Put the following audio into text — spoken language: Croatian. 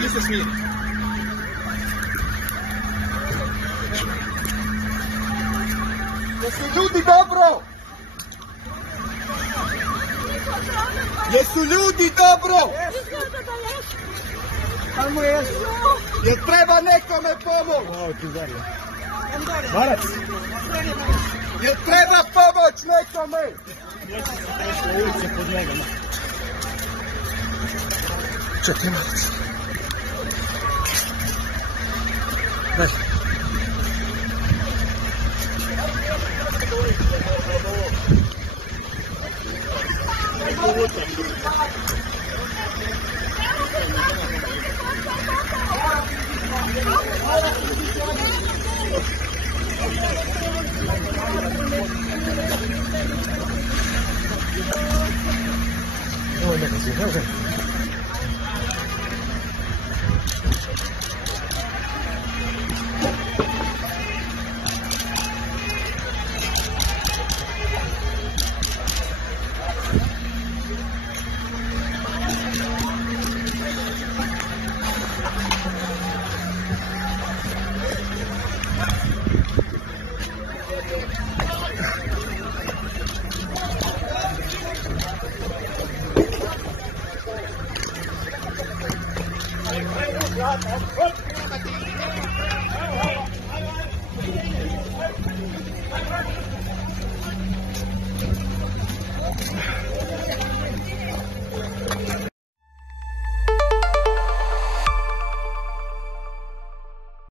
Svi se smiri. Jesu ljudi dobro? Jesu ljudi dobro? Samo jesu. Jel treba nekome pomoć? Marac. Jel treba pomoć nekome? Čekaj Marac. Daj. Hop!